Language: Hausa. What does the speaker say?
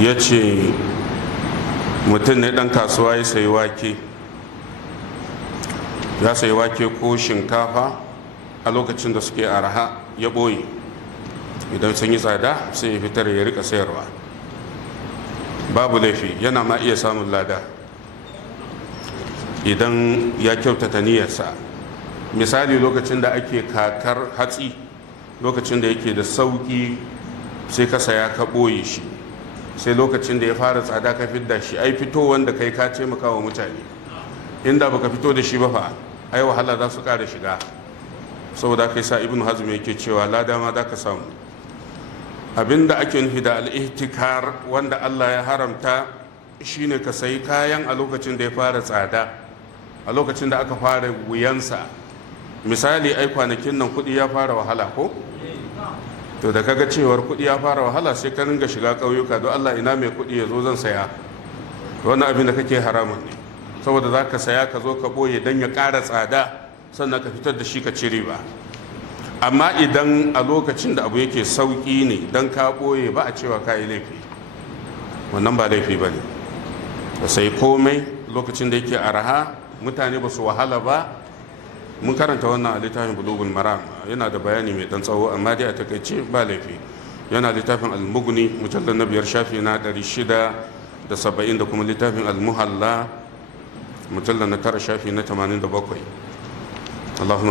ya ce mutum ne ɗan kasuwa ya sayi wake ko shinkafa a lokacin da suke araha ya ɓoye, idan sun yi tsada sai ya fitar ya rika sayarwa. Babu laifi, yana ma iya samun lada idan ya kyautata niyyarsa. Misali, lokacin da ake kakar hatsi, lokacin da yake da sauki sai ka saya ka ɓoye shi, sai lokacin da ya fara tsada ka fidda shi, ai fito wanda kai ka taimaka wa mutane. Inda baka fito da shi ba fa, ai wahala za su ƙara shiga. Saboda kai sa ibn hazm yake cewa lada ma za ka samu. Abinda ake nufi da al-ihtikar wanda Allah ya haramta shine ka sayi kayan a lokacin da ya fara tsada, a lokacin da aka fara wuyansa. Misali, ai kwanakin nan kuɗi ya fara wahala ko? To da kaga cewar kuɗi ya fara wahala sai ka ringa shiga ƙauyuka, don Allah ina mai kuɗi ya zo zan saya. Wannan abin da kake haramun ne, saboda za ka saya ka zo ka ɓoye don ya ƙara tsada, sannan ka fitar da shi ka ci riba. Amma idan a lokacin da abu yake sauƙi ne don ka ɓoye, ba a cewa ka yi laifi, wannan ba laifi ba ne. Ka sai komai lokacin da yake araha, mutane ba su wahala ba. Mun karanta wannan a littafin bulugul maram, yana da bayani mai dan tsawo, amma dai a takaice ba laifi. Yana littafin al-mughni mujallal na 5 shafi na 670, da kuma littafin al-muhalla mujallal na 9 shafi na 87. Allahumma